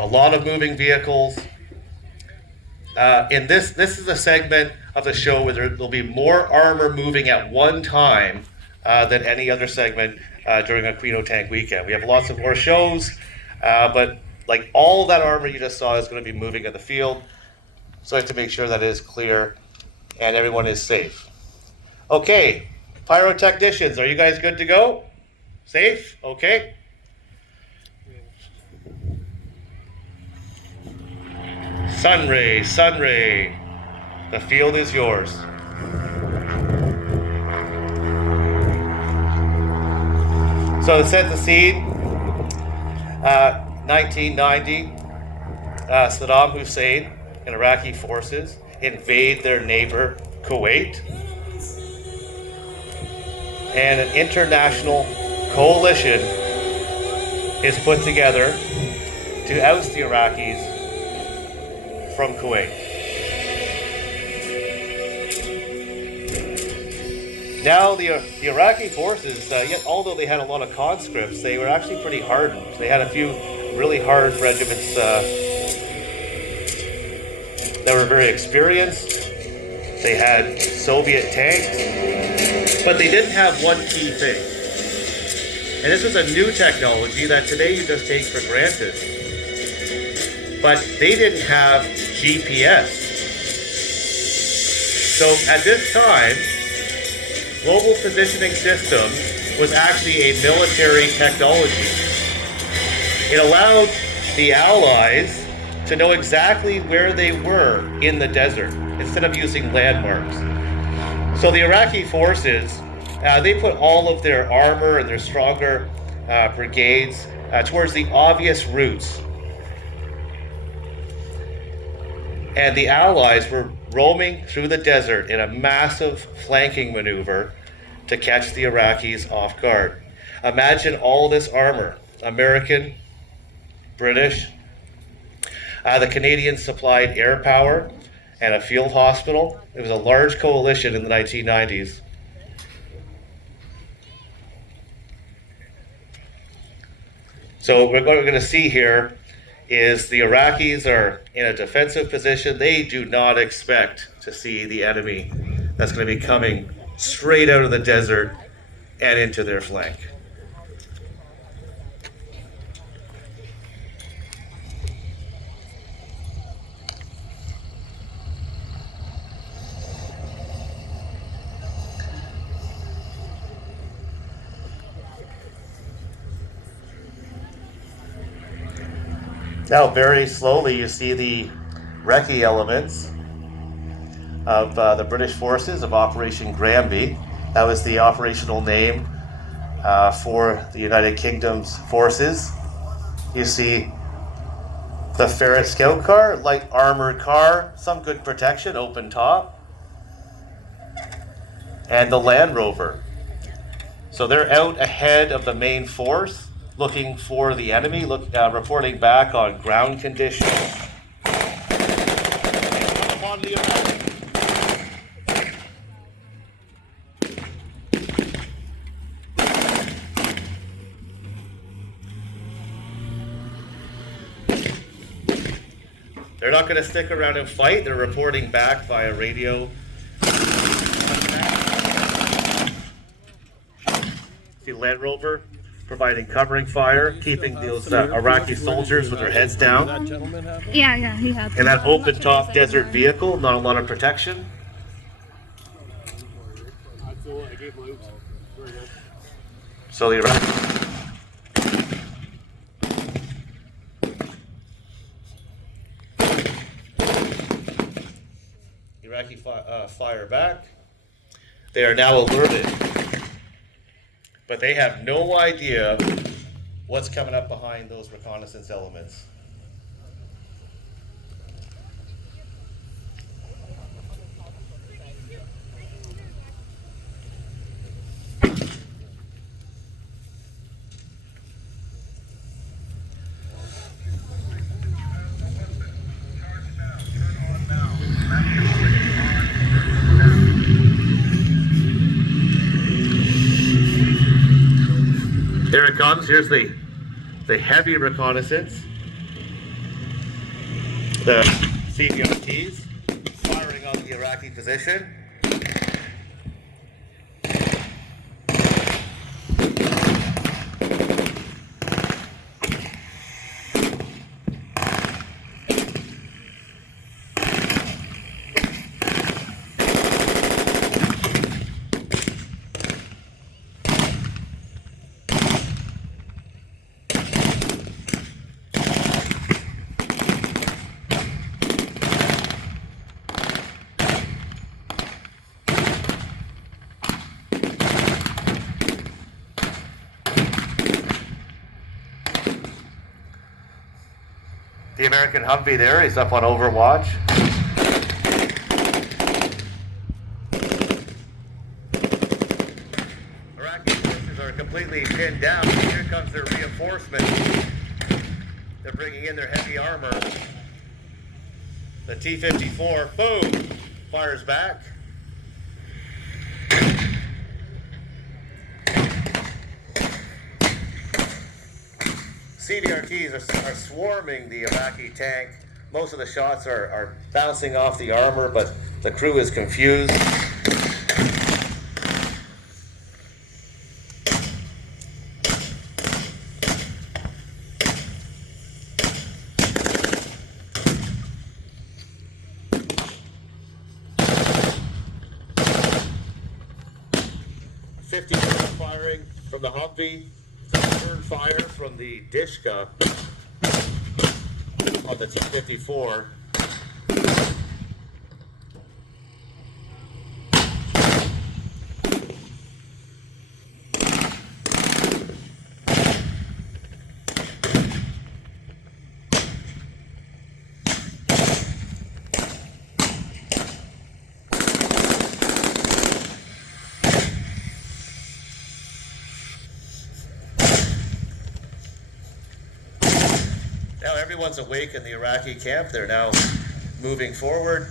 a lot of moving vehicles. And this is a segment of the show where there'll be more armor moving at one time than any other segment during a Queen Tank weekend. We have lots of more shows, but like all that armor you just saw is going to be moving in the field. So I have to make sure that it is clear and everyone is safe. Okay, pyrotechnicians, are you guys good to go? Safe? Okay. Sunray, Sunray, the field is yours. So to set the scene, 1990, Saddam Hussein and Iraqi forces invade their neighbor Kuwait, and an international coalition is put together to oust the Iraqis from Kuwait. Now the Iraqi forces, yet although they had a lot of conscripts, they were actually pretty hardened. They had a few really hard regiments that were very experienced. They had Soviet tanks, but they didn't have one key thing. And this was a new technology that today you just take for granted. But they didn't have GPS. So at this time, global positioning system was actually a military technology. It allowed the Allies to know exactly where they were in the desert instead of using landmarks. So the Iraqi forces, they put all of their armor and their stronger brigades towards the obvious routes. And the Allies were roaming through the desert in a massive flanking maneuver to catch the Iraqis off guard. Imagine all this armor, American, British. The Canadians supplied air power and a field hospital. It was a large coalition in the 1990s. So what we're going to see here is the Iraqis are in a defensive position. They do not expect to see the enemy that's going to be coming straight out of the desert and into their flank. Now, very slowly, you see the recce elements of the British forces of Operation Granby. That was the operational name for the United Kingdom's forces. You see the Ferret Scout car, light armored car, some good protection, open top, and the Land Rover. So they're out ahead of the main force, looking for the enemy, reporting back on ground conditions. They're not going to stick around and fight. They're reporting back via radio. See Land Rover providing covering fire, keeping those Iraqi soldiers with their heads down. Yeah, he had. And that open top desert vehicle, not a lot of protection. So the Iraqi fire back. They are now alerted, but they have no idea what's coming up behind those reconnaissance elements. Here it comes. Here's the heavy reconnaissance. The CBRTs firing on the Iraqi position. The American Humvee there is up on Overwatch. Iraqi forces are completely pinned down. Here comes their reinforcement. They're bringing in their heavy armor. The T-54, boom, fires back. CDRTs are swarming the Iraqi tank. Most of the shots are bouncing off the armor, but the crew is confused. Firing from the Humvee. Return fire from the Dishka on the T-54. Now everyone's awake in the Iraqi camp. They're now moving forward.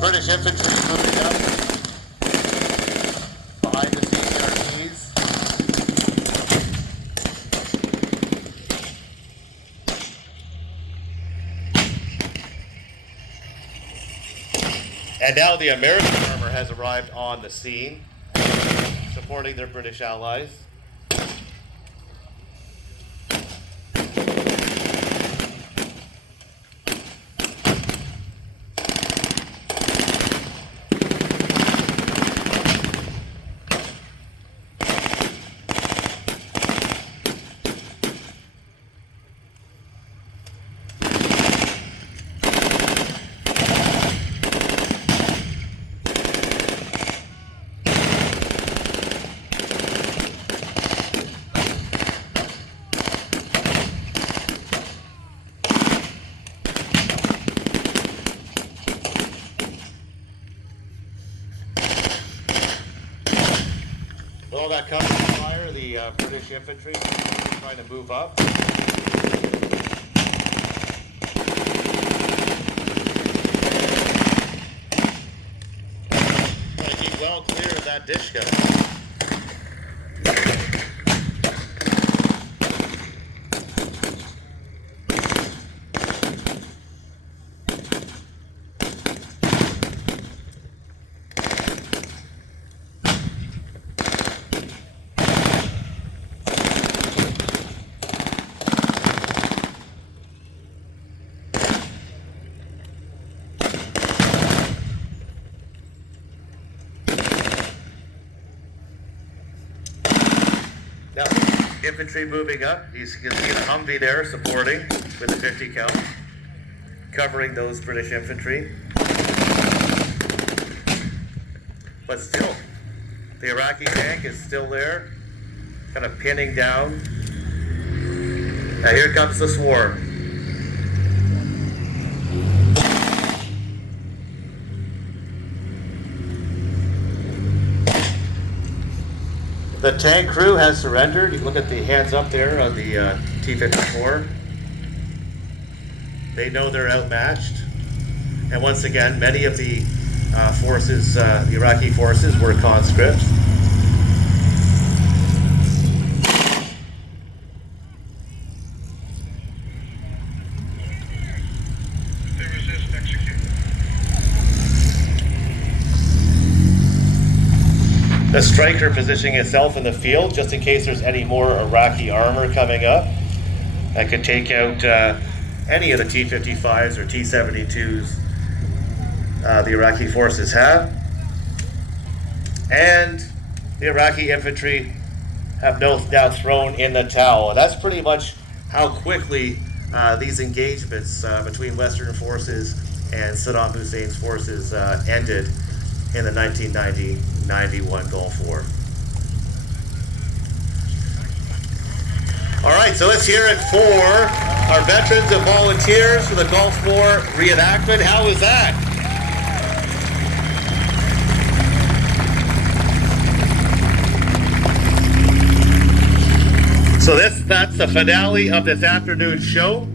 British infantry moving up behind the CCRTs. And now the American armor has arrived on the scene, supporting their British allies. With all that cover fire, the British infantry is trying to move up. Trying to keep well clear of that Dishka. Now, infantry moving up. You can see the Humvee there supporting with the 50 count, covering those British infantry. But still, the Iraqi tank is still there, kind of pinning down. Now here comes the swarm. The tank crew has surrendered. You can look at the hands up there on the T-54. They know they're outmatched. And once again, many of the forces, the Iraqi forces, were conscripts. The Stryker positioning itself in the field just in case there's any more Iraqi armor coming up that could take out any of the T-55s or T-72s the Iraqi forces have. And the Iraqi infantry have now thrown in the towel. That's pretty much how quickly these engagements between Western forces and Saddam Hussein's forces ended in the 1990-91 Gulf War. All right, so let's hear it for our veterans and volunteers for the Gulf War reenactment. How was that? So that's the finale of this afternoon's show.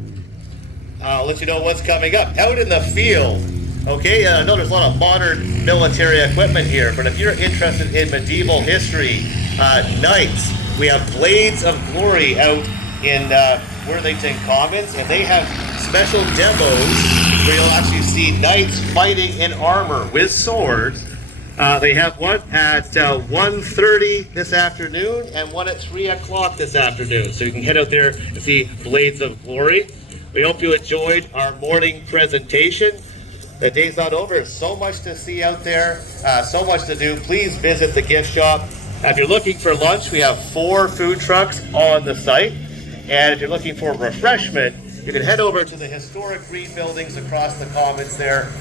I'll let you know what's coming up. Out in the field, okay, I know there's a lot of modern military equipment here, but if you're interested in medieval history, knights, we have Blades of Glory out in Worthington Commons, and they have special demos where you'll actually see knights fighting in armor with swords. They have one at 1:30 this afternoon and one at 3 o'clock this afternoon. So you can head out there and see Blades of Glory. We hope you enjoyed our morning presentation. The day's not over. There's so much to see out there, so much to do. Please visit the gift shop. If you're looking for lunch, we have 4 food trucks on the site. And if you're looking for refreshment, you can head over to the historic green buildings across the commons there.